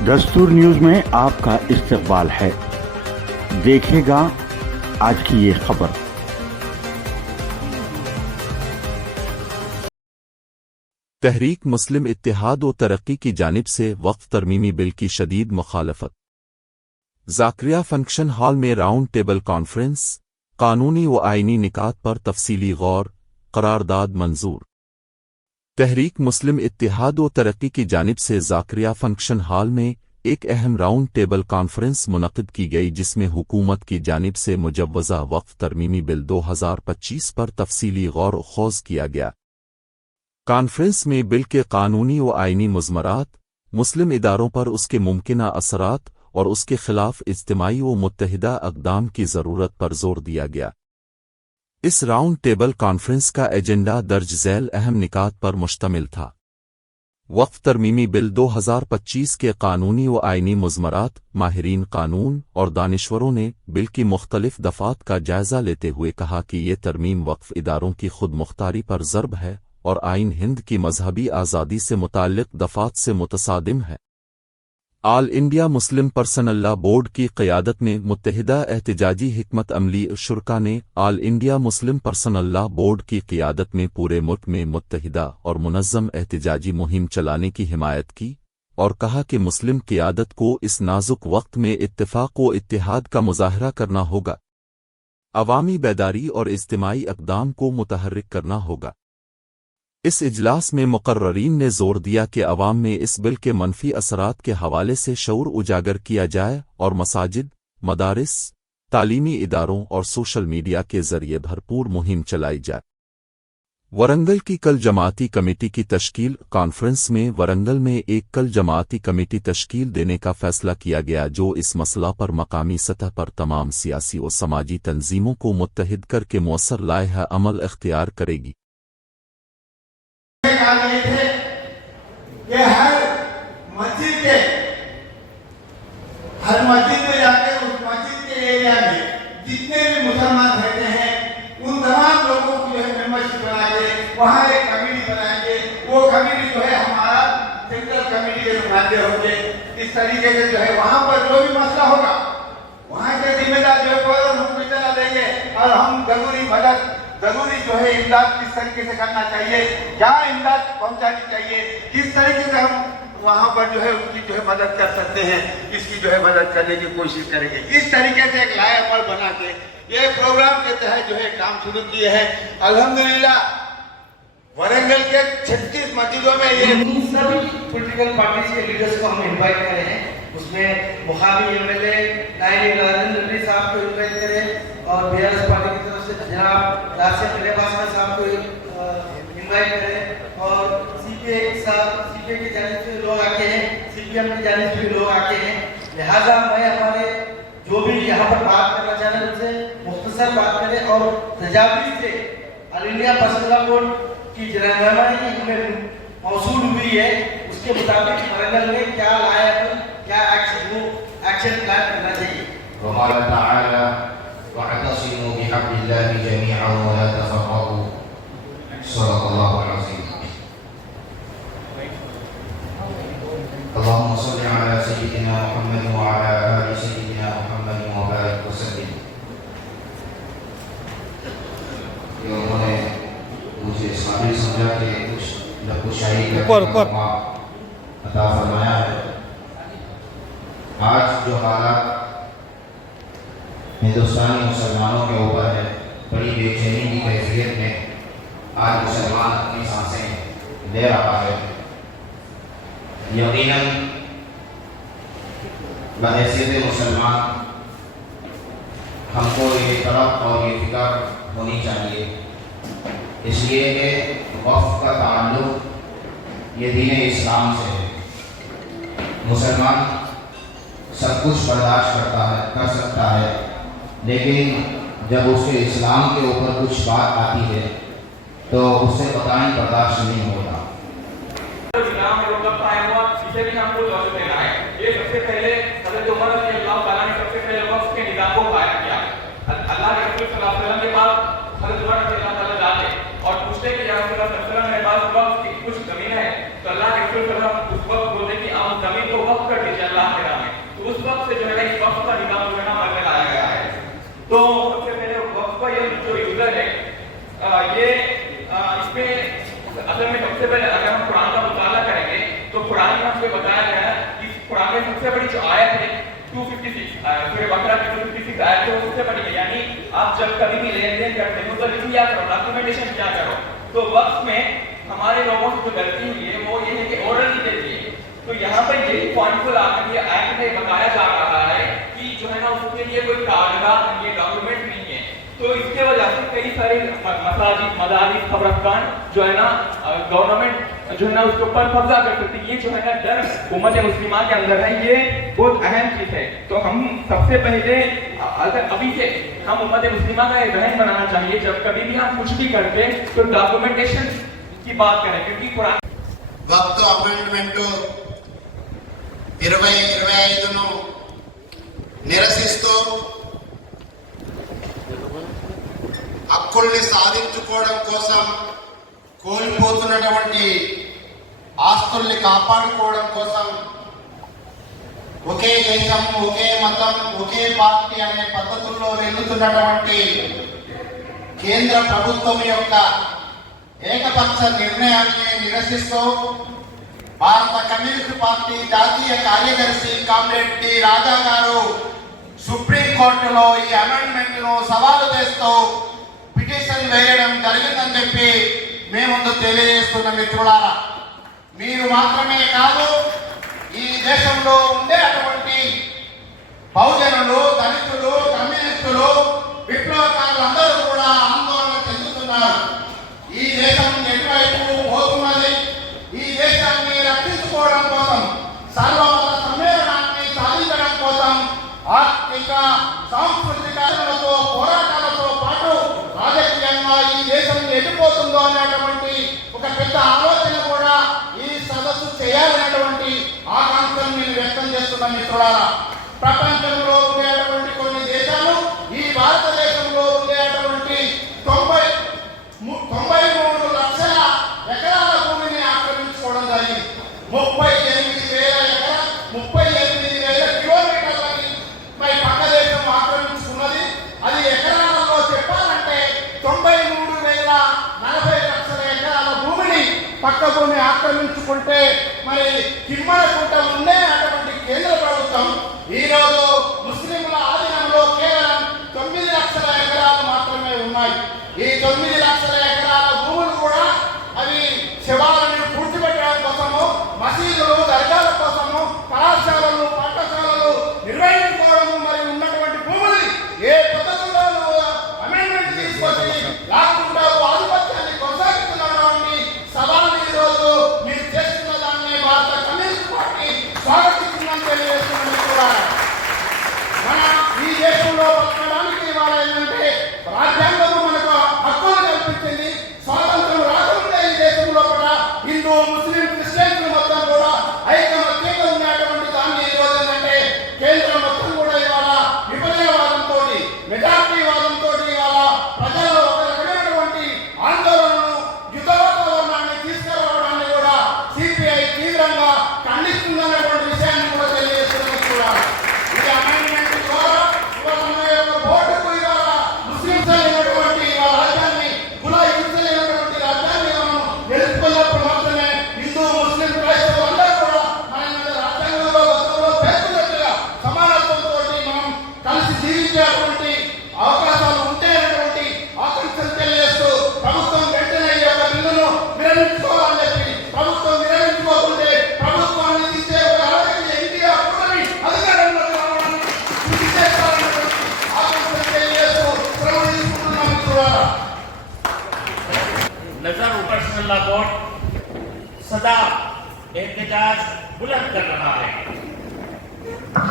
دستور نیوز میں آپ کا استقبال ہے۔ دیکھے گا آج کی یہ خبر۔ تحریک مسلم اتحاد و ترقی کی جانب سے وقف ترمیمی بل کی شدید مخالفت۔ زاکریہ فنکشن ہال میں راؤنڈ ٹیبل کانفرنس، قانونی و آئینی نکات پر تفصیلی غور، قرارداد منظور۔ تحریک مسلم اتحاد و ترقی کی جانب سے زاکریہ فنکشن ہال میں ایک اہم راؤنڈ ٹیبل کانفرنس منعقد کی گئی، جس میں حکومت کی جانب سے مجوزہ وقف ترمیمی بل 2025 پر تفصیلی غور و خوض کیا گیا۔ کانفرنس میں بل کے قانونی و آئینی مضمرات، مسلم اداروں پر اس کے ممکنہ اثرات اور اس کے خلاف اجتماعی و متحدہ اقدام کی ضرورت پر زور دیا گیا۔ اس راؤنڈ ٹیبل کانفرنس کا ایجنڈا درج ذیل اہم نکات پر مشتمل تھا۔ وقف ترمیمی بل 2025 کے قانونی و آئینی مضمرات۔ ماہرین قانون اور دانشوروں نے بل کی مختلف دفعات کا جائزہ لیتے ہوئے کہا کہ یہ ترمیم وقف اداروں کی خود مختاری پر ضرب ہے اور آئین ہند کی مذہبی آزادی سے متعلق دفعات سے متصادم ہے۔ آل انڈیا مسلم پرسنل لا بورڈ کی قیادت میں متحدہ احتجاجی حکمت عملی شرکا نے آل انڈیا مسلم پرسنل لا بورڈ کی قیادت میں پورے ملک میں متحدہ اور منظم احتجاجی مہم چلانے کی حمایت کی اور کہا کہ مسلم قیادت کو اس نازک وقت میں اتفاق و اتحاد کا مظاہرہ کرنا ہوگا، عوامی بیداری اور اجتماعی اقدام کو متحرک کرنا ہوگا۔ اس اجلاس میں مقررین نے زور دیا کہ عوام میں اس بل کے منفی اثرات کے حوالے سے شعور اجاگر کیا جائے اور مساجد، مدارس، تعلیمی اداروں اور سوشل میڈیا کے ذریعے بھرپور مہم چلائی جائے۔ ورنگل کی کل جماعتی کمیٹی کی تشکیل۔ کانفرنس میں ورنگل میں ایک کل جماعتی کمیٹی تشکیل دینے کا فیصلہ کیا گیا جو اس مسئلہ پر مقامی سطح پر تمام سیاسی و سماجی تنظیموں کو متحد کر کے مؤثر لائحہ عمل اختیار کرے گی۔ یہ تھے کہ ہر مسجد میں جا کے اس مسجد کے ایریا میں جتنے بھی مسلمان رہتے ہیں ان تمام لوگوں کی جو ہے ممبرشپ بنا کے وہاں ایک کمیٹی بنائیں گے۔ وہ کمیٹی جو ہے ہمارا سینٹرل کمیٹی کے نمائندے ہوں گے۔ اس طریقے سے جو ہے وہاں پر جو بھی مسئلہ ہوگا وہاں کے ذمہ دار جو ہے فوراً ہم اطلاع دیں گے اور ہم ضروری جو ہے امداد کس طریقے سے کرنا چاہیے، کیا امداد پہنچانی چاہیے، کس طریقے سے ہم وہاں پر جو ہے ان کی جو ہے مدد کر سکتے ہیں، اس کی جو ہے مدد کرنے کی کوشش کریں گے۔ اس طریقے سے ایک لائحہ عمل بنا کے یہ پروگرام کے تحت جو ہے کام شروع کیے ہیں۔ الحمدللہ ورنگل کے 36 مسجدوں میں یہ سبھی پولیٹیکل پارٹیز کے لیڈرز کو ہم انوائٹ کرے ہیں۔ اس میں مقامی ایم ایل اے نائب راجندر ریڈی صاحب کو انوائٹ کریں اور بی آر ایس پارٹی کی طرف سے جناب راشد ملیباسکر صاحب کو انوائٹ کریں اور سی پی اے کی جانب سے لوگ آتے ہیں، سی پی ایم کی جانب سے لوگ آتے ہیں۔ لہٰذا میں ہمارے جو بھی یہاں پر بات کرنا چاہ رہے ہیں ان سے مختصر بات کریں اور تجاویز سے آل انڈیا پرسنل لا بورڈ کی رہنمائی ہمیں موصول ہوئی ہے، اس کے مطابق ورنگل میں کیا لائحہ کیا ایکشن پلان کرنا چاہیے۔ وقال تعالى واعتصموا بحبل الله جميعا ولا تفرقوا صدق الله العظيم۔ اللهم صل على سيدنا محمد وعلى آل سيدنا محمد وبارك وسلم۔ انہوں نے مجھے اس قابل سمجھا کہ کچھ لب و شاعری کا موقع عطا فرمایا ہے۔ آج جو حالات ہندوستانی مسلمانوں کے اوپر ہے، بڑی بے چینی کی کیفیت میں آج مسلمان اپنی سانسیں لے رہا ہے۔ یقیناً بحیثیت مسلمان ہم کو یہ طرف اور یہ فکر ہونی چاہیے، اس لیے کہ وقف کا تعلق یہ دین اسلام سے ہے۔ مسلمان سب کچھ برداشت کرتا ہے، کر سکتا ہے، لیکن جب اس کے اسلام کے اوپر کچھ بات آتی ہے تو اس سے قطعاً برداشت نہیں ہوتا۔ اسے بھی ہم کو لوگ دینا ہے۔ یہ سب سے پہلے حضرت عمر رضی اللہ تعالیٰ نے سب سے پہلے وقف کے نظام کو قائم کیا۔ اللہ کے رسول صلی اللہ علیہ وسلم کے بعد حضرت عمر رضی اللہ تعالیٰ جاتے اور پوچھتے کہ یا رسول اللہ صلی اللہ علیہ وسلم میرے پاس وقف کی کچھ زمین ہے، تو اللہ کے رسول صلی اللہ علیہ وسلم اس وقت بولتے کہ آپ زمین کو وقف کر دیجیے، सबसे पहले अगर हम कुरान का मुताला करेंगे तो कुरान में हमको बताया गया है कि कुरान में सबसे बड़ी जो आयत है 256 सूरह बकरा की 256 आयत है वो सबसे बड़ी है। यानी आप जब कभी भी लेन देन करते हो तो लिख लिया करो, डॉक्यूमेंटेशन किया करो। तो वक्त में हमारे लोगों से जो गलती हुई है वो ये है कि ओरली दे दिए। तो यहाँ पर यही पॉइंट को लाकर ये एक्ट में बताया जा रहा है कि जो है ना उसके लिए कोई कागजात ये डॉक्यूमेंट नहीं है। तो इसके वजह से कई सारे मसाजिद मदारिस खबरस्तान जो है ना गवर्नमेंट जो है ना उसके ऊपर कब्जा कर सकती है। ये जो है ना डर उम्मत मुस्लिमा के अंदर है, ये बहुत अहम चीज है। तो हम सबसे पहले अगर अभी से हम उम्मत मुस्लिमा का जहन बनाना चाहिए जब कभी भी हम कुछ भी करते तो डॉक्यूमेंटेशन की बात करें, क्योंकि कुरान वक्त अमेंडमेंट 2025ను నిరసిస్తూ హక్కుల్ని సాధించుకోవడం కోసం కోల్పోతున్నటువంటి ఆస్తుల్ని కాపాడుకోవడం కోసం ఒకే దేశం ఒకే మతం ఒకే పార్టీ అనే పద్ధతుల్లో వెళ్తున్నటువంటి కేంద్ర ప్రభుత్వం యొక్క ఏకపక్ష నిర్ణయాన్ని నిరసిస్తూ భారత కమ్యూనిస్ట్ పార్టీ జాతీయ కార్యదర్శి కామ్రేడ్ టి రాజా గారు సుప్రీంకోర్టులో ఈ అమెండ్మెంట్ ను సవాలు చేస్తూ పిటిషన్ వేయడం జరిగిందని చెప్పి మేము ముందు తెలియజేస్తున్న మిత్రులారా, మీరు మాత్రమే కాదు ఈ దేశంలో ఉండే అటువంటి బహుజనులు దళితులు కమ్యూనిస్టులు విప్లవకారులందరూ కూడా ఆందోళన చెందుతున్నారు. ఈ దేశం ఎటువైపు పోతున్నది, ఈ దేశాన్ని రక్షించుకోవడం కోసం సర్వమత సమ్మేళనాన్ని సాధించడం కోసం ఆర్థిక సాంస్కృతికతో పోరాటాలతో పాటు రాజకీయంగా ఈ దేశం ఎటుపోతుందో అనేటువంటి ఒక పెద్ద ఆలోచన కూడా ఈ సదస్సు చేయాలనేటువంటి ఆకాంక్షను నేను వ్యక్తం చేస్తున్న మిత్రులారా, ప్రపంచంలో ఉండేటువంటి కొన్ని దేశాలు ఈ భారతదేశంలో ఉండేటువంటి 93 లక్షల ఎకరాల భూమిని ఆక్రమించుకోవడం జరిగింది. 38,000 కిలోమీటర్లని పక్క దేశం ఆక్రమించుకున్నది. అది ఎకరాలలో చెప్పాలంటే 93,40 లక్షల ఎకరాల భూమిని పక్క భూమి ఆక్రమించుకుంటే మరి కిమ్మడకుంట ఉండే అటువంటి కేంద్ర ప్రభుత్వం ఈరోజు ముస్లింల ఆధీనంలో కేవలం 9 లక్షల ఎకరాలు మాత్రమే ఉన్నాయి. ఈ 9 లక్షల ఎకరాల భూములు కూడా అవి శవాలను పూడ్చిపెట్టడం కోసము, మసీదులు దర్గాల కోసము, కళాశాలలు పాఠశాలలు నిర్వహించుకోవడము మరి ఉన్నటువంటి భూములు ఏ పద్ధతిలో అమెండ్మెంట్ తీసుకొచ్చి లాక్కుంటారు ఆధిపత్యాన్ని కొనసాగిస్తున్నటువంటి సవాళ్ళు ఈరోజు మీరు చేస్తున్న దాన్ని భారత కమ్యూనిస్ట్ పార్టీ స్వాగతిస్తుందని తెలియజేస్తున్నది కూడా. మన ఈ దేశంలో బతకడానికి ఇవాళ ఏంటంటే రాజ్యాంగము మనకు హక్కులు కల్పించింది. స్వాతంత్రం రాకముందే ఈ దేశంలో కూడా హిందూ ముస్లిం క్రిస్టియన్లు మొత్తం కూడా ఐకమత్యంగా ఉన్నటువంటి దాన్ని ఈరోజు ఏంటంటే కేంద్రం మొత్తం కూడా ఇవాళ విభజనవాదంతో మెజార్టీవాదంతో ఇవాళ ప్రజల్లో ఒక రకమైనటువంటి ఆందోళనను యుద్ధ వాతావరణాన్ని తీసుకురావడాన్ని కూడా సిపిఐ తీవ్రంగా ఖండిస్తుందన్నటువంటి విషయాన్ని కూడా తెలియజేస్తున్నది కూడా. ఈ అమెండ్మెంట్ ద్వారా ఇవాళ మన యొక్క బోర్డుకు ఇవాళ ముస్లింస్ అయినటువంటి రాజ్యాన్ని కులాయితులైనటువంటి రాజ్యాన్ని మనం గెలుచుకున్నప్పుడు మాత్రమే హిందూ ముస్లిం క్రైస్తవులు అందరూ కూడా మన రాజ్యాంగంలో గతంలో పేర్కొన్నట్టుగా సమానత్వంతో మనం కలిసి జీవించేటువంటి అవకాశాలు ఉంటాయన్నటువంటి ఆకాంక్షలు తెలియజేస్తూ ప్రభుత్వం వెంటనే ఈ యొక్క బిల్లును విరమించుకోవాలని చెప్పి, ప్రభుత్వం విరమించుకోకుంటే ప్రభుత్వాన్ని తీసే ఒక రాజకీయ ఎన్టీఆర్ కూటమి అధికారంలోకి రావడానికి కృషి చేస్తారన్నటువంటి ఆకాంక్షలు తెలియజేస్తూ సెలవు తీసుకుంటున్నాం మిత్రులారా. नजर ऊपर से अल्लाह बोर्ड सदा एहतजाज बुलंद कर रहा है।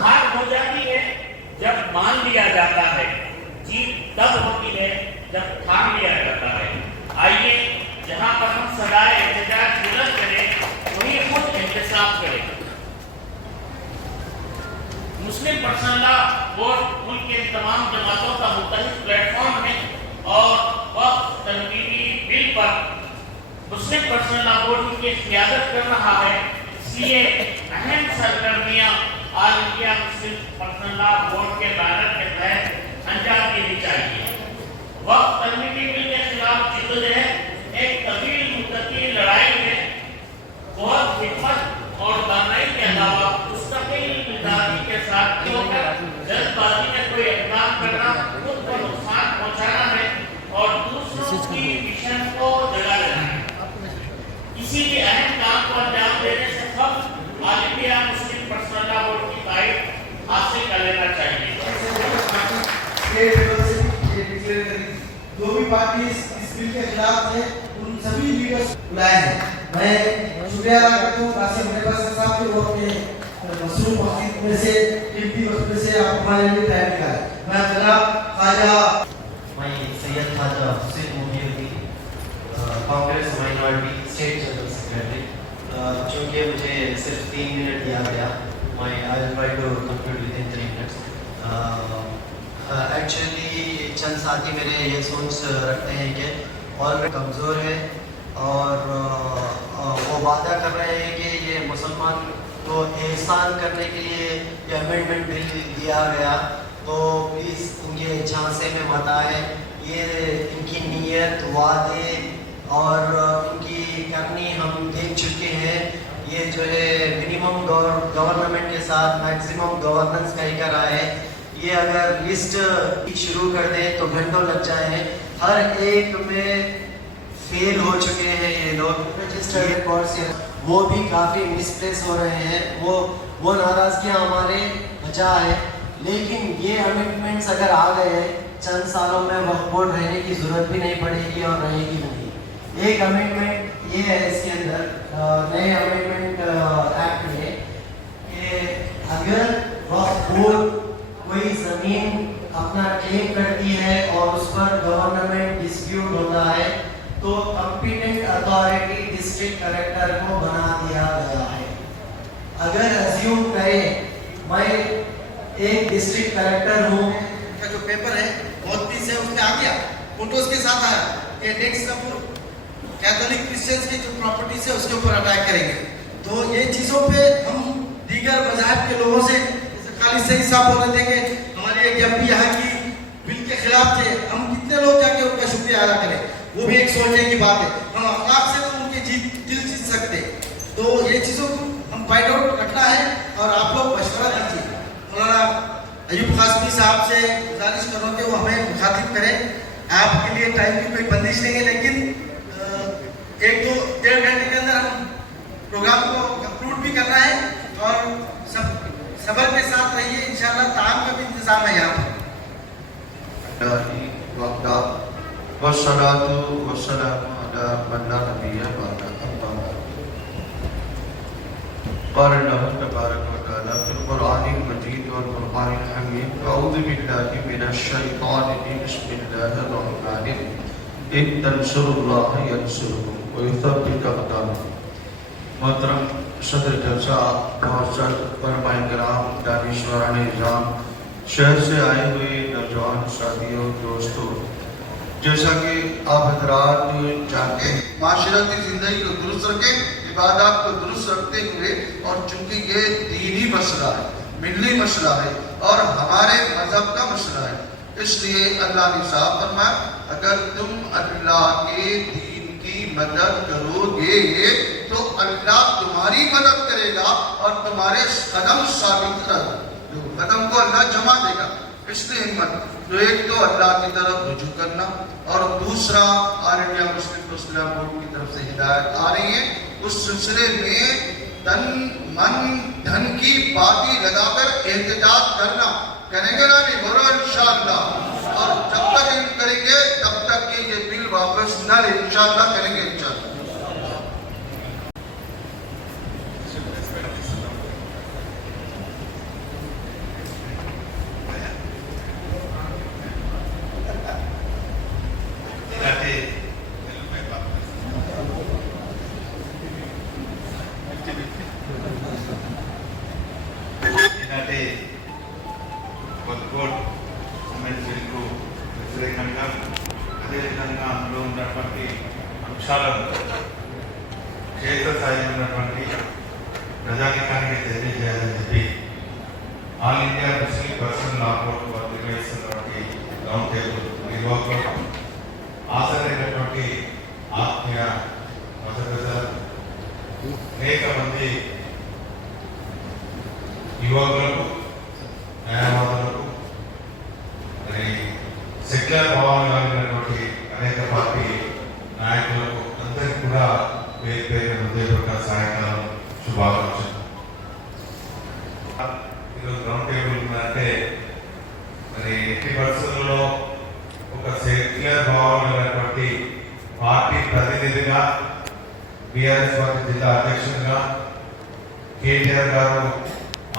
हार हो जाती है जब मान लिया जाता है, जीत तब होती है जब ठान लिया जाता है। आइए जहां पर हम सदा एहतजाज बुलंद करें वहीं खुद एहतसाब करें। मुस्लिम पर्सनल लॉ बोर्ड मुल्क के तमाम जमातों का मुत्तहिद प्लेटफॉर्म है और वक्फ तनवीनी बिल पर मुस्लिम पर्सनल लॉ बोर्ड की क़ियादत कर रहा है। इसलिए अहम सरगर्मियां all India Muslim personal law board के बैनर के तहत अंजाम देनी चाहिए। वक्फ तनवीनी बिल के खिलाफ जिद्दोजहद एक तवील मुद्दती लड़ाई है अहम काम को अंजाम देने से कब all India Muslim personal law board की तारीफ हासिल कर लेना चाहिए। स्टेट लेवल से ये डिक्लेयर करी थी। जो भी पार्टी इस बिल के खिलाफ थे उन सभी लीडर्स बुलाए हैं। मैं शुक्रिया अदा करता हूँ कासिम मेहरबान साहब के वो अपने मसरूफ वक्त में से कीमती वक्त में से आप हमारे लिए टाइम निकाले। मैं जनाब Khwaja Syed Khwaja Hussain Mohiuddin, Congress minority state general secretary. चूँकि मुझे सिर्फ 3 मिनट दिया गया, I will try to conclude within 3 minutes. Actually चंद साथी मेरे ये सोच रखते हैं कि और कमज़ोर है और वो वादा कर रहे हैं कि ये मुसलमान को एहसान करने के लिए ये अमेंडमेंट बिल दिया गया, तो प्लीज़ इनके झांसे में मत आए। ये इनकी नीयत वादे और इनकी करनी हम देख चुके हैं। ये जो है मिनिमम गवर्नमेंट के साथ मैक्सिमम गवर्नेंस का ही कर रहा है। ये अगर लिस्ट शुरू कर दें तो घंटों लग जाए। हर एक में फेल हो चुके हैं ये लोग। रजिस्टर्ड रिकॉर्ड्स वो भी काफ़ी मिसप्लेस हो रहे हैं। वो नाराज़गियाँ हमारे बचा है, लेकिन ये अमेंडमेंट्स अगर आ गए चंद सालों में वक्फ बोर्ड रहने की ज़रूरत भी नहीं पड़ेगी और रहेगी भी नहीं। एक अमेंडमेंट ये है इसके अंदर नए अमेंडमेंट एक्ट में कि अगर वक्फ बोर्ड कोई ज़मीन अपना क्लेम करती है और उस पर गवर्नमेंट डिस्प्यूट होता है तो कॉम्पिटेंट अथॉरिटी डिस्ट्रिक्ट कलेक्टर को बना दिया गया है। अगर अज्यूम करें मैं एक डिस्ट्रिक्ट कलेक्टर हूँ, का जो पेपर है बहुत पीस है उसमें आ गया, फोटोज के साथ आया कि नेक्स्ट कपूर कैथोलिक क्रिश्चियंस की जो प्रॉपर्टीज है उसके ऊपर अटैक करेंगे। तो ये चीज़ों पे हम दीगर मज़हब के लोगों से, जैसे खालिद सईद साहब बोल रहे थे कि हमारे एक एमपी यहाँ की बिल के खिलाफ थे, हम कितने लोग जाके उनका शुक्रिया अदा करें, वो भी एक सोचने की बात है। हम अखलाक से तो उनके दिल जीत सकते, तो ये चीज़ों को हम फाइंड आउट रखना है और आप लोग मशवरा दीजिए। मौलाना अयूब कासमी साहब से गुजारिश करो कि वो हमें मुखातिब करें। आपके लिए टाइम की कोई बंदिश नहीं है, लेकिन 1-2-1.5 घंटे के अंदर हम प्रोग्राम को कंक्लूड भी करना है और सब सब्र के साथ रहिए। इंशाल्लाह ताम का भी इंतजाम है यहाँ पर। मोहतरम सदर जलसा, दानिश्वरान निज़ाम, शहर से आए हुए नौजवान साथियों, दोस्तों, जैसा कि आप हजरात जानते हैं माशरती ज़िंदगी को दुरुस्त रखें, इबादत को दुरुस्त रखते हुए, और चूँकि ये दीनी मसला है, मिली मसला है और हमारे मजहब का मसला है, इसलिए अल्लाह ने साफ फरमाया अगर तुम अल्लाह के दीन की मदद करोगे तो अल्लाह तुम्हारी मदद करेगा और तुम्हारे कदम साबित रहेगा, कदम को अल्लाह जमा देगा। इसलिए हिम्मत, तो एक तो अल्लाह की तरफ रुजू करना और दूसरा all India Muslim personal board की तरफ से हिदायत आ रही है, उस सिलसिले में तन मन धन की बाती लगाकर एहतजाज करना, करेंगे ना नहीं बोलो इंशाअल्लाह, और जब तक इन करेंगे तब तक कि ये बिल वापस न ले, इंशाअल्लाह करेंगे इंशाअल्लाह। ఆల్ ఇండియా ముస్లిం పర్సనల్ లా బోర్డ్ వారు నిర్వహిస్తున్నటువంటి రౌండ్ టేబుల్ నిర్వాహకులు, హాజరైనటువంటి ఆత్మీయ మతపెద్దలు, అనేక మంది యువకులకు, న్యాయవాదులకు, మరి సెక్యులర్ భావాలు కలిగినటువంటి అనేక పార్టీ నాయకులకు అందరికీ కూడా పేరు పేరు హృదయపూర్వక ఈరోజు రౌండ్ టేబుల్ అంటే మరి ఎట్టి పరిస్థితుల్లో ఒక సెక్యులర్ భావమైనటువంటి పార్టీ ప్రతినిధిగా బీఆర్ఎస్ పార్టీ జిల్లా అధ్యక్షుడిగా కేటీఆర్ గారు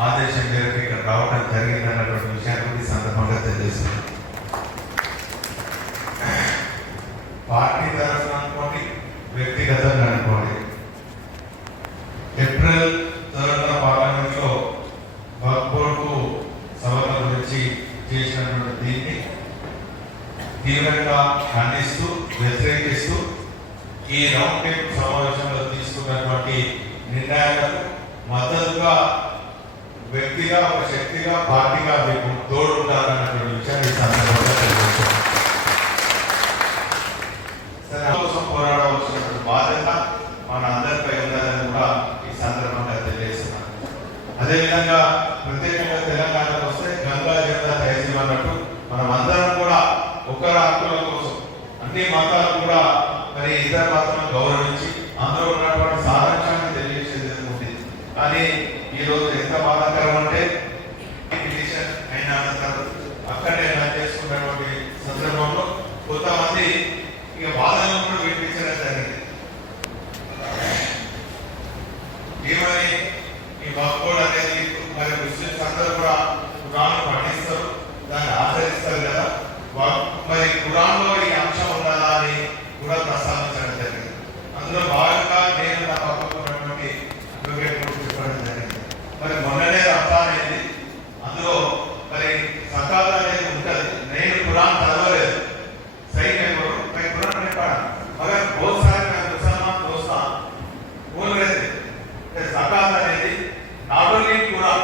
ఆదేశం మేరకు ఇక్కడ రావడం జరిగింది అన్నటువంటి విషయాన్ని ఈ సందర్భంగా తెలియజేస్తుంది. పార్టీ తరఫున అనుకోండి, వ్యక్తిగతంగా అనుకోండి, ఏప్రిల్ 3 పార్లమెంట్లో వక్ఫ్ బోర్డుకు సవరణ గురించి చేసినటువంటి దీన్ని తీవ్రంగా ఖండిస్తూ వ్యతిరేకిస్తూ ఈ రౌండ్ టేబుల్ సమావేశంలో తీసుకున్నటువంటి నిర్ణయాలకు మద్దతుగా వ్యక్తిగా, ఒక శక్తిగా, పార్టీగా మీకు తోడుంటారన్నటువంటి విషయాన్ని ఈ సందర్భంగా తెలియజేస్తాను. కోసం పోరాడవలసినటువంటి బాధ్యత మన అందరిపై ఉందని కూడా ఈ సందర్భంగా తెలియజేస్తున్నాను. అదేవిధంగా ప్రత్యేకంగా తెలంగాణకు వస్తే గంగా జమున తహసీల్ అన్నట్టు మనం అందరం కూడా ఒకరి హక్కుల కోసం అన్ని మతాలు కూడా మరి ఇతర మతాలను గౌరవించి అందులో ఉన్నటువంటి సారాంశాన్ని తెలియజేసేది ఉంది. కానీ ఈరోజు ఎంత బాధాకరం అంటే పిటిషన్ అయినా అక్కడే రన్ చేసుకున్నటువంటి సందర్భంలో కొంతమంది ఇక వాదనలు కూడా వినిపించడం జరిగింది. ఏమని ఈ వక్ఫ్ బోర్డు అనేది మరి ముస్లింస్ అందరూ కూడా ఖురాన్ పఠిస్తారు, దాన్ని ఆచరిస్తారు కదా, మరి ఖురాన్ లో ఈ అంశం ఉన్నదా అని కూడా ప్రస్తావించడం జరిగింది. అందులో భాగంగా నేను నా పక్కకు ఉన్నటువంటి అడ్వకేట్ చెప్పడం జరిగింది. మరి మొన్ననే రంజాన్ అయింది, అందులో మరి సకాత అనేది ఉంటుంది. నేను ఖురాన్ చదవలేదు, सही में बोलो, मैं कुरान नहीं पढ़ा, मगर बहुत सारे मैं मुसलमान दोस्त बोल रहे थे कि ज़कात అనేది not only Quran,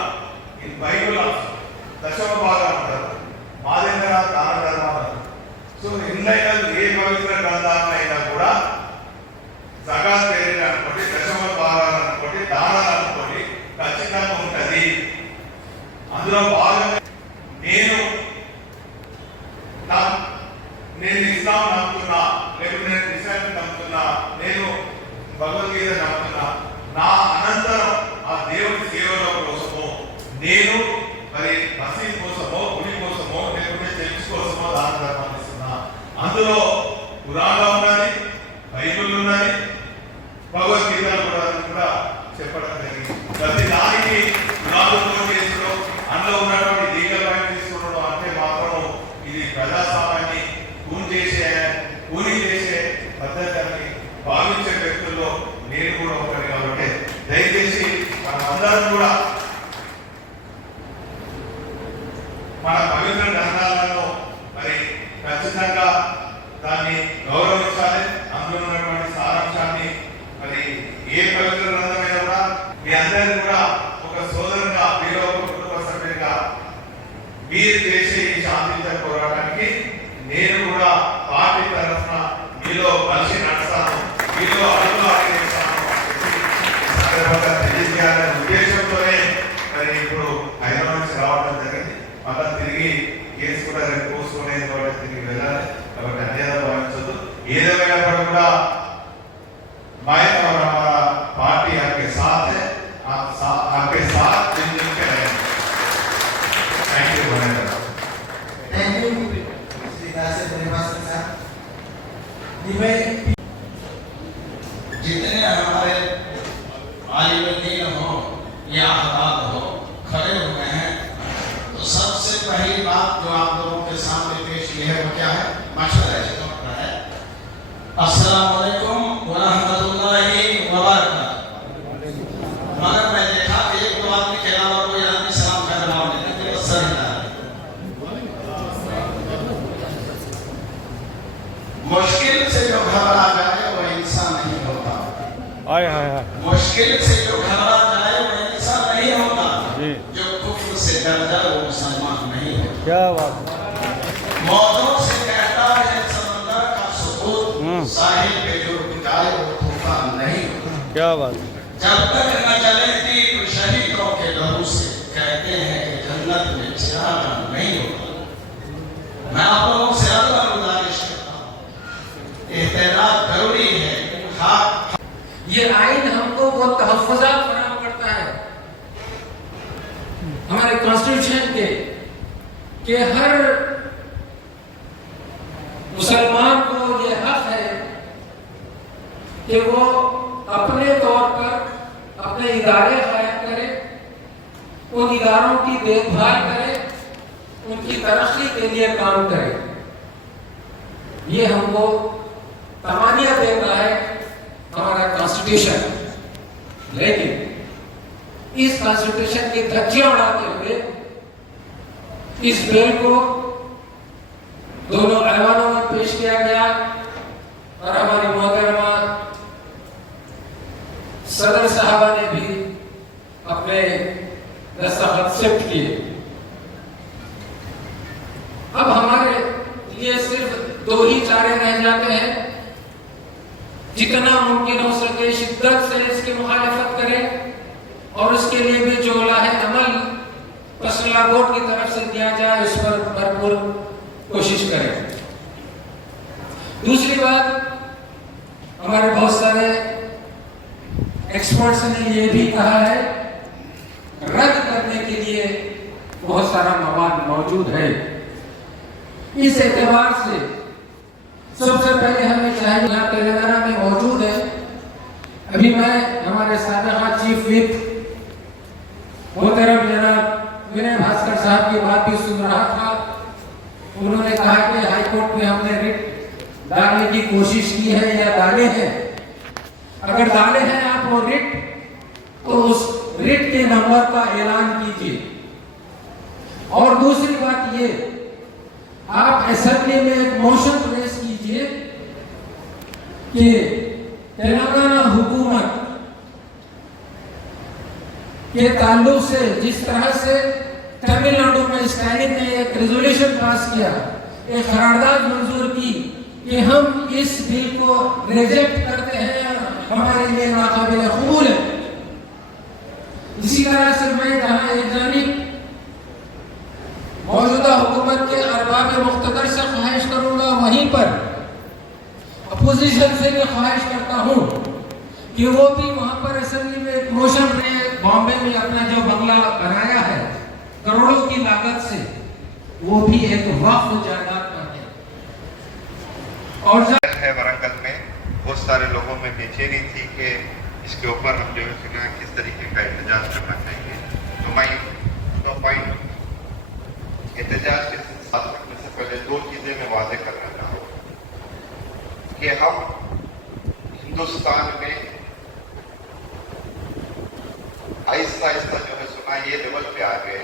in Bible also దశమ భాగం అంటారు, మా దగ్గర దాన ధర్మాలు. సో ఇందులో ఏ పవిత్ర గ్రంథాలను అయినా కూడా జకాత్ పేరు అనుకోండి, దశమ భాగాలు అనుకోండి, దానాలు అనుకోండి, ఖచ్చితంగా ఉంటుంది. అందులో భాగంగా నేను ఇస్లాం నమ్ముతున్నా, లేకపోతే నేను క్రిస్టియానిటీ నమ్ముతున్నా, నేను భగవద్గీత నమ్ముతున్నా, నా అనంతరం ఆ దేవుడి సేవల కోసమో నేను మరి మసీద్ కోసమో, గుడి కోసమో, లేకపోతే చర్చ్ కోసమో దాన ధర్మాన్ని ఇస్తున్నా. అందులో ఖురాన్లో ఉన్నది, బైబిల్ ఉన్నది, భగవద్గీతలు కూడా చెప్పడం జరిగింది. ప్రతి దానికి ఖురాన్లో చేసులో అందులో ఉన్నటువంటి లీగల్ రైట్ తీసుకోవడం అంటే మాత్రం ఇది ప్రజాస్వామ్యాన్ని కూలి చేసే పద్ధతిని భావించే వ్యక్తుల్లో నేను కూడా ఒకటి. కాబట్టి దయచేసి మనమందరం కూడా మన పవిత్ర గ్రంథాలను మరి ఖచ్చితంగా దాన్ని గౌరవించాలి. అందులో ఉన్నటువంటి సారాంశాన్ని మరి ఏ పవిత్ర గ్రంథమైనా కూడా మీ అందరినీ కూడా ఒక సోదరుగా, మీరు ఒక కుటుంబ సభ్యుడిగా మీరు చేసే ఈ శాంతియుత పోరాటానికి నేను కూడా పార్టీ తరఫున మీలో కలిసి నడుస్తాను, మీలో అడుగులు ఆడేస్తాను సందర్భంగా తెలియజేయాలనే ఉద్దేశంతోనే మరి ఇప్పుడు హైదరాబాద్ నుంచి రావడం జరిగింది. మళ్ళీ తిరిగి కేసు కూడా రేపు కోసుకునేది కూడా తిరిగి వెళ్ళాలి. కాబట్టి అన్యాయ భావించదు. ఏదేమైనప్పుడు కూడా मैं और हमारा पार्टी आपके साथ है, आपके साथ मिलजुल के रहेंगे. Thank you. Thank you Shri Das Srinivasan साहब. जितने हमारे आलिम हो या हदाद हो खड़े हुए हैं, तो सबसे पहली बात जो आप लोगों के सामने पेश की है वो क्या है? मशवरा है. अस्सलाम वालेकुम व रहमतुल्लाहि व बरकातहू. मगर मैं देखा कि एक दो आदमी के अलावा कोई आदमी सलाम कर रहा नहीं, तो सर हिला. मुश्किल से जो घबरा जाए वो इंसान नहीं होता. मुश्किल से जो घबरा जाए वो इंसान नहीं होता. जो कुफ्र से डर जाए वो मुसलमान नहीं होता. क्या बात. मौजों से कहता है समंदर का सुकून, साहिल पे जो टिकाए वो तूफान नहीं होता. क्या बात. जब तक न चले तीर शहीदों के लहू से, कहते हैं कि जन्नत में चिराग नहीं होता. मैं आप लोगों से अल्लाह गुजारिश करता हूँ, एहतराम जरूरी है. ये आइन हमको वो तहफ़्फ़ुज़ात फराहम करता है. हमारे कॉन्स्टिट्यूशन के कि हर मुसलमान को ये हक है कि वो अपने तौर पर अपने इदारे कायम करे, उन इदारों की देखभाल करे, उनकी तरक्की के लिए काम करे। ये हमको तमानिया देता है हमारा कॉन्स्टिट्यूशन। लेकिन इस कॉन्स्टिट्यूशन की धज्जियां उड़ाते हुए इस बिल को दोनों ऐवानों में पेश किया गया और हमारी मोहतरमा सदर साहबा ने भी अपने दस्तखत शिफ्ट किए। अब हमारे लिए सिर्फ दो ही चारे रह जाते हैं, जितना मुमकिन हो सके शिद्दत से इसकी मुखालफत करें और उसके लिए भी जो लाहे अमल पर्सनल बोर्ड की तरफ से दिया जाए उस पर भरपूर कोशिश करें। दूसरी बात, हमारे बहुत सारे एक्सपर्ट्स ने ये भी कहा है रद्द करने के लिए बहुत सारा मवाद मौजूद है। इस एतबार से सबसे पहले हमें चाहिए, यहाँ तेलंगाना में मौजूद है, अभी मैं हमारे साबिक़ा चीफ विप मोहतरम जनाब विनय भास्कर साहब की बात भी सुन रहा था। उन्होंने कहा कि हाई कोर्ट में हमने रिट डालने की कोशिश की है या डाले हैं। अगर डाले हैं आप वो रिट, तो उस रिट के नंबर का ऐलान कीजिए। और दूसरी बात ये, आप असेंबली में एक मोशन पेश कीजिए कि तेलंगाना हुकूमत के ताल्लुक से जिस तरह से तमिलनाडु में स्टैलिन ने एक रेजोल्यूशन पास किया, एक करारदाद मंजूर की कि हम इस बिल को रिजेक्ट करते हैं, हमारे लिए नाकाबिल कबूल है। इसी तरह से मैं जहां एक जानिब मौजूदा हुकूमत के अरबाब मुख्तदर से ख्वाहिश करूंगा, वहीं पर अपोजिशन से भी ख्वाहिश करता हूं कि वो भी वहां पर असेंबली में एक मोशन ने बॉम्बे में अपना जो बंगला बनाया है करोड़ों की लागत से, वो भी एक वक्फ जायदाद पर है। और है वरंगल में बहुत सारे लोगों में बेचैनी थी कि इसके ऊपर हम जो है सुना किस तरीके का एहतजाज करना चाहिए। तो मैं दो पॉइंट एहतजाज के साथ रखने से पहले दो चीजें मैं वादे करना चाहूँगा कि हम हिंदुस्तान में आहिस्ता आहिस्ता जो है सुना ये लेवल पे आ गए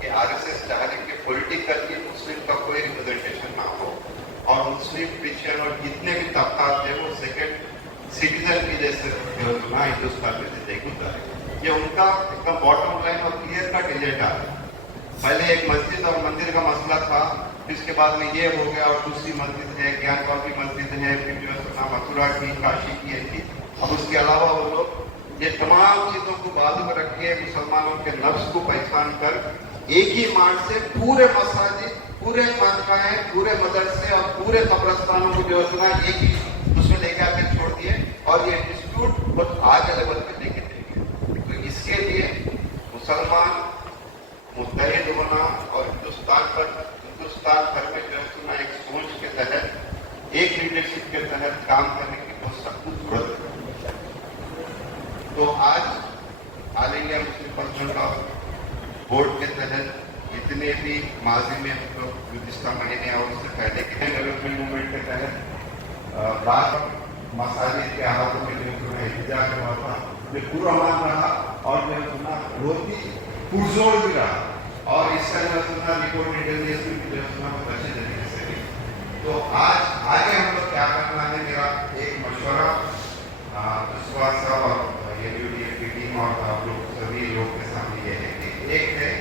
कि आरएसएस चाह रही कि पॉलिटिकली मुस्लिम का कोई रिप्रेजेंटेशन ना हो और मुस्लिम क्रिश्चियन और जितने भी तबकात है वो सेकेंड सिटीजन की जैसे जो सुना हिंदुस्तान में से गुजरे। ये उनका एकदम बॉटम लाइन और क्लियर कट एजेंडा है। पहले एक मस्जिद और मंदिर का मसला था, इसके बाद में ये हो गया और दूसरी मस्जिद है, ज्ञानवाल की मस्जिद है, फिर जो है सुना मथुरा की, काशी की थी। अब उसके अलावा वो लोग ये तमाम चीजों को बाजू में रख के मुसलमानों के नफ्स को पहचान कर एक ही मार्च से पूरे मसाजिद, पूरे खानकाहें, पूरे मदरसे और पूरे कब्रस्तानों को जो है एक ही उसमें लेके आके छोड़ दिए और ये डिस्प्यूट बहुत आगे लेवल पे लेके जाएंगे। तो इसके लिए मुसलमान मुत्तहिद होना और हिंदुस्तान भर में जो है एक सोच के तहत, एक लीडरशिप के तहत काम करने की बहुत सख्त जरूरत है। तो आज all India Muslim personal law board के तहत जितने भी माजी में हम लोग गुज़िश्ता महीने और उससे पहले के डेवलपमेंट मूवमेंट के तहत बात मसाजिद के हालातों में जो एहतजाज हुआ था, जो पुरअमन रहा और जो सुना बहुत ही पुरजोर भी रहा और इसका जो सुना रिपोर्ट इंटेलिजेंस की जो सुना बहुत अच्छे तरीके से भी। तो आज आगे हम लोग क्या करना है, मेरा एक मशवरा विश्वास साहब और यूडीएफ की टीम और आप लोग सभी लोग के सामने ये है कि एक है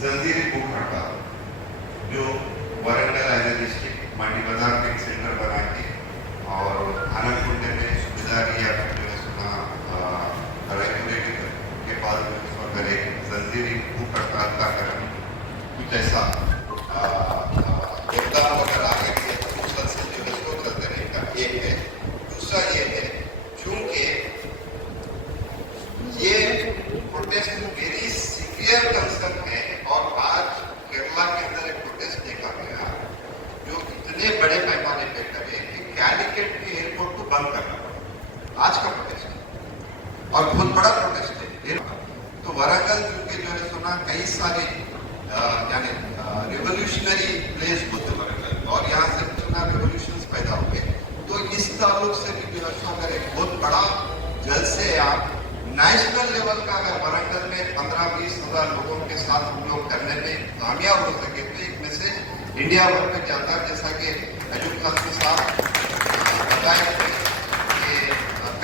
जंजीरी भूख हड़ताल, जो वरंगल एज ए डिस्ट्रिक्ट मंडी बाजार में एक सेंटर बना के और आनंदपुर में सुबेदारी या जो है सुना रेगुलेटर के बाद अगर एक जंजीरी भूख हड़ताल का करना कुछ ऐसा योगदान वगैरह आगे के मुस्तल से जो है इसको करने का एक है। दूसरा ये है चूंकि ये प्रोटेस्ट वेरी सीवियर कंसर्न है और आज केरला के अंदर एक प्रोटेस्ट देखा गया जो इतने बड़े पैमाने पे करे कि कैलिकट के एयरपोर्ट को बंद करना पड़ा। आज का प्रोटेस्ट है और बहुत बड़ा प्रोटेस्ट है। तो वरंगल क्योंकि जो है सुना कई सारे यानी रिवोल्यूशनरी प्लेस बोलते वरंगल और यहाँ से सुना रिवोल्यूशंस पैदा हो गए। तो इस ताल्लुक से भी जो है अगर एक बहुत बड़ा जल्द से आप नेशनल लेवल का अगर वरंगल में 15-20 हजार लोगों के साथ हम लोग करने में कामयाब हो सके तो एक मैसेज इंडिया भर में जाता है। जैसा कि अजूब खान साहब बताए थे कि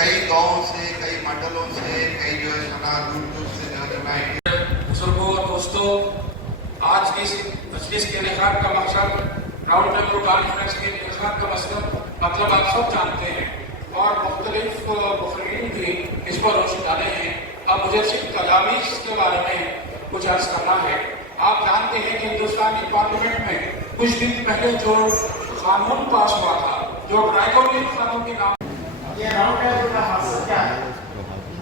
कई गाँव से, कई मंडलों से, कई जो है सुना दूर दूर से जो है बुजुर्गों और दोस्तों, आज की इस मजलिस के इनेकाद का मकसद, राउंड टेबल कॉन्फ्रेंस के इनेकाद का मतलब आप सब जानते हैं और मुख्तलिफ मुखर्रीन भी इस पर रोशनी डाले हैं। अब मुझे सिर्फ तजावीज़ के बारे में कुछ अर्ज करना है। आप जानते हैं कि हिंदुस्तानी पार्लियामेंट में कुछ दिन पहले जो कानून पास हुआ था, जो ड्राइकोनियन कानून के नाम ये राउंड टेबल का मकसद क्या है?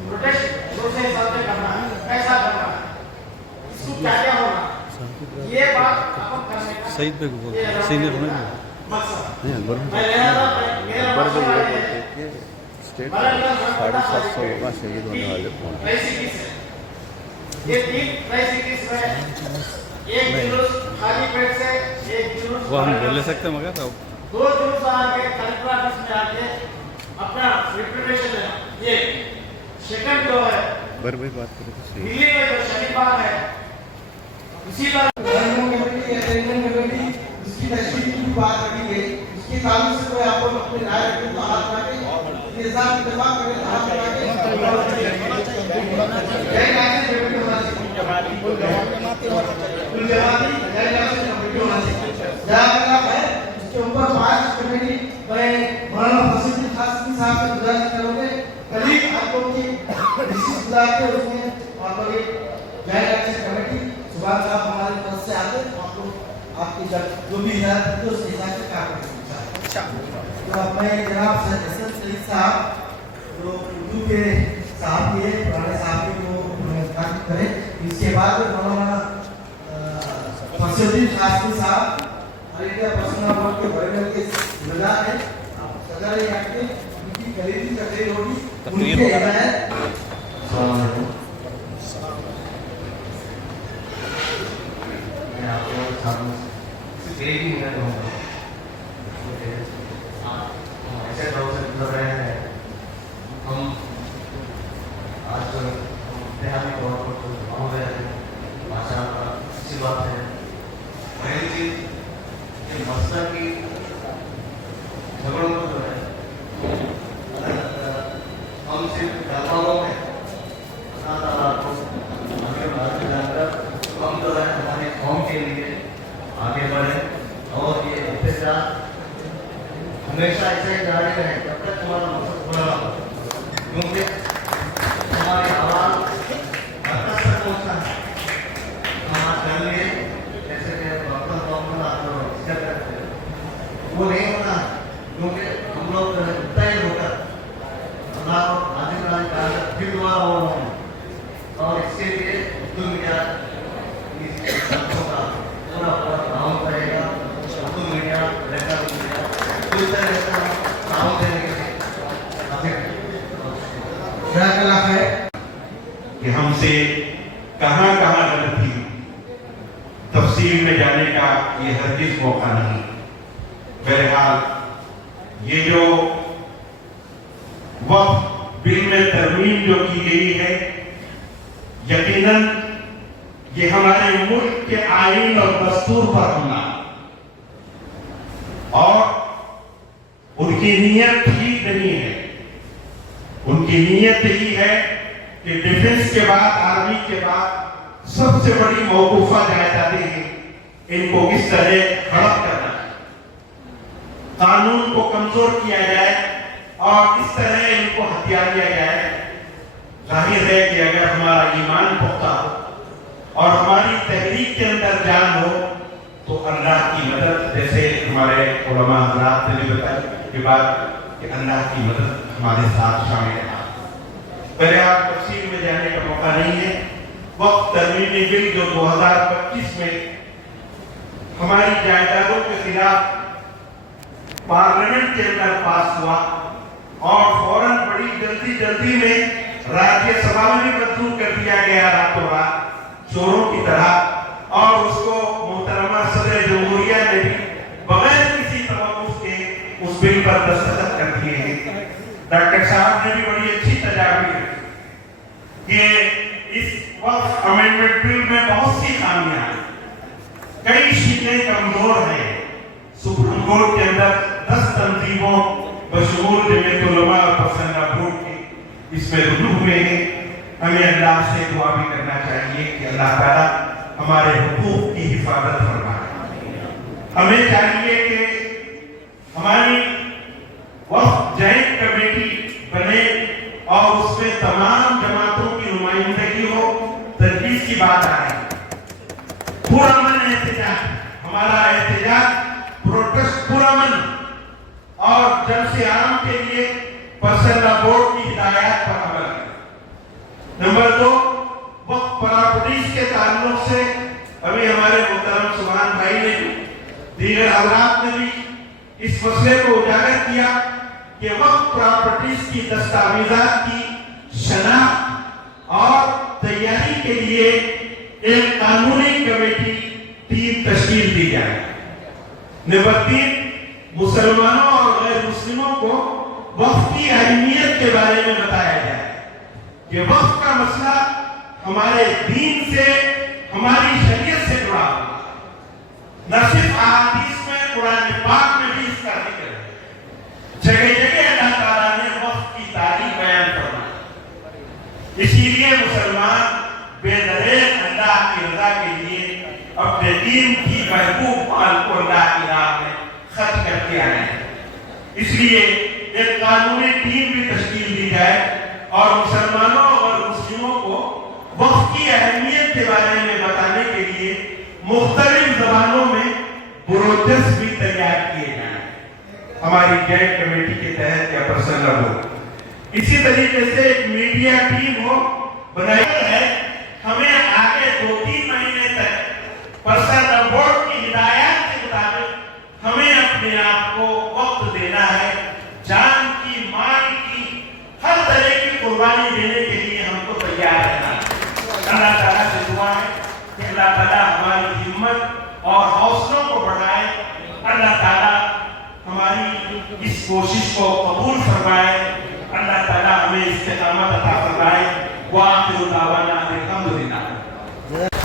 प्रोटेस्ट दूसरे हिसाब से करना है, कैसा करना है, इसको क्या क्या होना, ये बात अपन करने का सही पे सीनियर होने मकसद मैं लेना था। मेरा मकसद है स्टेट 750 होगा शहीद होने वाले कौन ये 3 ट्राई-सिटीज में एक जुलूस खाली पेट से, एक जुलूस वो हम बोल सकते हैं मगर 2 जुलूस आके कलेक्टर ऑफिस में आके अपना रिप्रेजेंटेशन लेना। ये सेकंड जो है दिल्ली में जो शनिवार है उसी बार उसकी तशरीह की बात रखी गई, उसके ताल्लुक से कोई आपको अपनी राय रखें तो हाथ उठाके निजाम इत्तेफाक करें, हाथ उठाके जय नासिर कमेटी होना चाहिए, कुल जमाती जय नासिर कमेटी होना चाहिए। जहाँ तक है उसके ऊपर 5 कमेटी बने। मौलाना फसील खासिम साहब से गुजारिश करोगे करीब आप लोग की डिस्ट्रिक्ट बुला के उसमें वहाँ पर एक जय नासिर कमेटी सुभान साहब हमारे तरफ से आते हैं, आप लोग आपकी जो भी इजाजत है उस हिसाब से काम करेंगे। तो अब मैं जनाब हसन सईद साहब जो उर्दू के साहब भी है, पुराने साहब भी वो बात करें। इसके बाद मौलाना फसील खासिम साहब इंडिया पर्सनल बोर्ड के बड़े के जिम्मेदार हैं, सदर एक्ट उनकी खरीदी तकरीर होगी, उनके हिदायत। मैं आपको सिर्फ एक ही मिनट दूंगा। ऐसे भाव से गुजर रहे हैं हम आज इम्तिहानी तौर पर तो हो गए थे माशाअल्लाह, अच्छी बात है। पहली चीज ये मसला की झगड़ों को जो है हम सिर्फ दबावों में अल्लाह ताला को आगे बढ़ाते जानकर हम जो है हमारे कौम के लिए आगे बढ़े और ये अत्याचार हमेशा ऐसे ही जारी रहे जब तक हमारा मकसद पूरा ना हो, क्योंकि हमारी आवाज़ हर तक पहुँचना है। हमारा कर लिए जैसे कि डॉक्टर करते हैं वो नहीं होना, क्योंकि हम लोग तय होकर अल्लाह को नाजिल फिर दोबारा हो रहे हैं और इसके लिए उर्दू मीडिया पूरा काम करेगा। उर्दू मीडिया इलेक्ट्रॉनिक मीडिया पूरी तरह से काम देने के लिए क्या कला है कि हमसे कहाँ कहाँ गलती, तफसील में जाने का ये हरगिज़ मौका नहीं। बहरहाल ये जो वक्फ बिल में तरमीम जो की गई है, यकीनन ये हमारे मुल्क के आईन और दस्तूर पर हमला और उनकी नीयत ठीक नहीं है। उनकी नीयत यही है कि डिफेंस के बाद, आर्मी के बाद सबसे बड़ी मौकूफा जायदादी है, इनको किस तरह हड़प करना है, कानून को कमजोर किया जाए और इस तरह इनको हथियार दिया जाए। जाहिर है कि अगर हमारा ईमान पुख्ता हो और हमारी तहरीक के अंदर जान हो तो अल्लाह की मदद, जैसे हमारे उलमा हज़रात ने भी बताया कि बात कि अल्लाह की मदद हमारे साथ शामिल है। पहले आप तफसील में जाने का मौका नहीं है, वक्फ तरमीमी बिल जो 2025 में हमारी जायदादों के खिलाफ पार्लियामेंट के अंदर पास हुआ और फौरन बड़ी जल्दी में राज्यसभा में भी मंजूर कर दिया गया रातों रात चोरों की तरह, और उसको मोहतरमा सदर जमहूरिया ने भी बगैर किसी तवक्कुफ के उस बिल पर दस्तखत कर दिए हैं। डॉक्टर साहब ने भी बड़ी अच्छी तजावीज़ कि इस वक्फ अमेंडमेंट बिल में बहुत सी खामियां हैं, कई चीजें कमजोर हैं। सुप्रीम कोर्ट के अंदर 10 तंजीमों बशमूल जमीयत उलमा और पर्सनल बोर्ड के इसमें रुजू हुए हैं। हमें अल्लाह से दुआ भी करना चाहिए कि अल्लाह ताला हमारे हुकूक की हिफाजत फरमाए। हमें चाहिए कि हमारी वक्फ जॉइंट कमेटी बने और उसमें तमाम जमातों की नुमाइंदगी हो। तजवीज़ की बात आए, पूरा मन एहतजाज, हमारा एहतजाज प्रोटेस्ट पूरा मन और जन से आम के लिए पर्सनल बोर्ड की हिदायत पर अमल। नंबर 2, वक्फ प्रॉपर्टीज के ताल्लुक से अभी हमारे मोहतरम सुभान भाई ने दीगर हजरात ने भी इस मसले को उजागर किया कि वक्फ प्रॉपर्टीज की दस्तावेजात की शनाख्त और तैयारी के लिए एक कानूनी कमेटी टीम तश्कील दी जाए। नंबर 3, मुसलमानों और गैर मुस्लिमों को वक्फ की अहमियत के बारे में बताया जाए कि वक्फ का मसला हमारे दीन से, हमारी शरीयत से जुड़ा हुआ, न सिर्फ अहादीस में, कुरान पाक में भी इसका जिक्र है। जगह जगह अल्लाह ताला ने वक्फ की तारीफ बयान फरमाई। इसीलिए मुसलमान बेदरेक अल्लाह की रजा के लिए अपने दीन की महबूब माल को अल्लाह की राह में खर्च करके आए हैं। इसलिए एक कानूनी टीम भी तश्कील दी जाए और मुसलमानों और मुस्लिमों को वक्फ की अहमियत के बारे में बताने के लिए मुख्तलिफ जबानों में ब्रोशर्स भी तैयार किए जाएं हमारी जॉइंट कमेटी के तहत या पर्सनल हो। इसी तरीके से एक मीडिया टीम हो बनाई है। हमें आगे 2-3 महीने तक पर्सनल बोर्ड की हिदायत के मुताबिक हमें अपने आप को वक्त देना है। जान की, माल की, हर तरह की कुर्बानी देने के लिए हमको तैयार रहना है। अल्लाह ताला से दुआ है कि अल्लाह ताला हमारी हिम्मत और हौसलों को बढ़ाए। अल्लाह ताला हमारी इस कोशिश को कबूल फरमाए। अल्लाह ताला हमें इस्तिकामत अता फरमाए। वाखिरु दावाना अल्हम्दुलिल्लाह।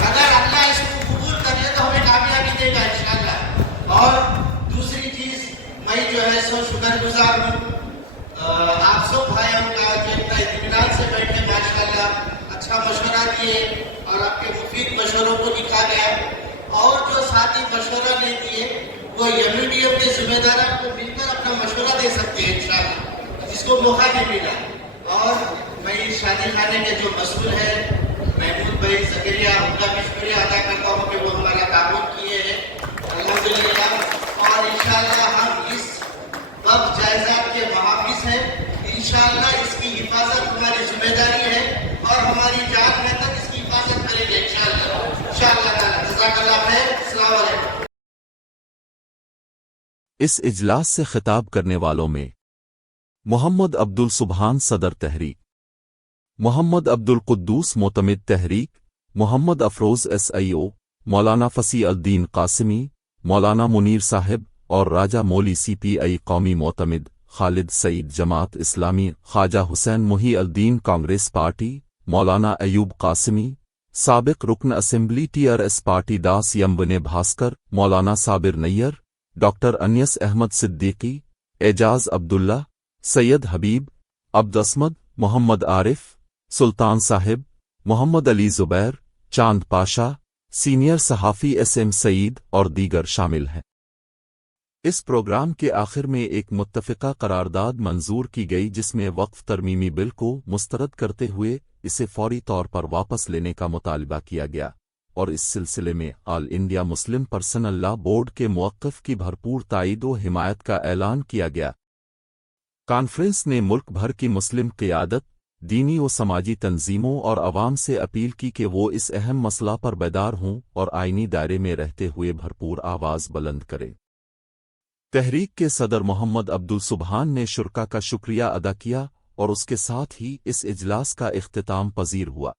अगर अल्लाह इसको कबूल कर ले तो हमें कामयाबी देगा इंशाअल्लाह। और दूसरी चीज, मैं जो है सो शुक्रगुजार हूँ आप सब भाइयों का जो इतना इत्मीनान से बैठे, माशाअल्लाह अच्छा मशवरा दिए और आपके मुफीद मशवरों को लिखा गया। और जो साथी मशवरा नहीं दिए वो एमयूडीएफ के जिम्मेदार को मिलकर अपना मशवरा दे सकते हैं इंशाअल्लाह, जिसको मौका नहीं मिला। और मैं शादी खाने के जो मसूल है महमूद भाई जकरिया, उनका भी शुक्रिया अदा करता हूँ कि वो हमारा ताबूत किए हैं अल्हम्दुलिल्लाह। और इंशाअल्लाह हम इस वक्त जायजात के मुहाफिज हैं। इंशाअल्लाह इसकी हिफाजत हमारी जिम्मेदारी है और हमारी जान में तक इसकी हिफाजत करेंगे इंशाअल्लाह। जज़ाकल्लाह खैर। अस्सलाम वालेकुम। इस इजलास से खिताब करने वालों में मोहम्मद अब्दुल सुबहान सदर तहरीक, मोहम्मद अब्दुल कुद्दूस मोतमिद तहरीक, मोहम्मद अफरोज SIO, मौलाना फसी अल-दीन कासिमी, मौलाना मुनीर साहिब और राजा मौली CPI कौमी मोतमिद, खालिद सईद जमात इस्लामी, ख्वाजा हुसैन मुही अल-दीन कांग्रेस पार्टी, मौलाना अयूब कासिमी, साबिक रुकन असेंबली TRS पार्टी दास यम्बने भास्कर, मौलाना साबिर नैयर, डॉक्टर अनियस अहमद सिद्दीकी, एजाज अब्दुल्ला, सैयद हबीब, अब्द असमद, मोहम्मद आरिफ, सुल्तान साहिब, मोहम्मद अली जुबैर, चांद पाशा, सीनियर सहाफ़ी SM सईद और दीगर शामिल हैं। इस प्रोग्राम के आखिर में एक मुत्तफ़िका करारदाद मंजूर की गई जिसमें वक्फ तरमीमी बिल को मुस्तरद करते हुए इसे फौरी तौर पर वापस लेने का मुतालबा किया गया और इस सिलसिले में all India Muslim personal law board के मुवक्किफ़ की भरपूर ताईद व हिमायत का ऐलान किया गया। कॉन्फ्रेंस ने मुल्क भर की मुस्लिम क़ियादत, دینی و سماجی تنظیموں اور عوام سے اپیل کی کہ وہ اس اہم مسئلہ پر بیدار ہوں اور آئینی دائرے میں رہتے ہوئے بھرپور آواز بلند کریں۔ تحریک کے صدر محمد عبدالسبحان نے شرکا کا شکریہ ادا کیا اور اس کے ساتھ ہی اس اجلاس کا اختتام پذیر ہوا۔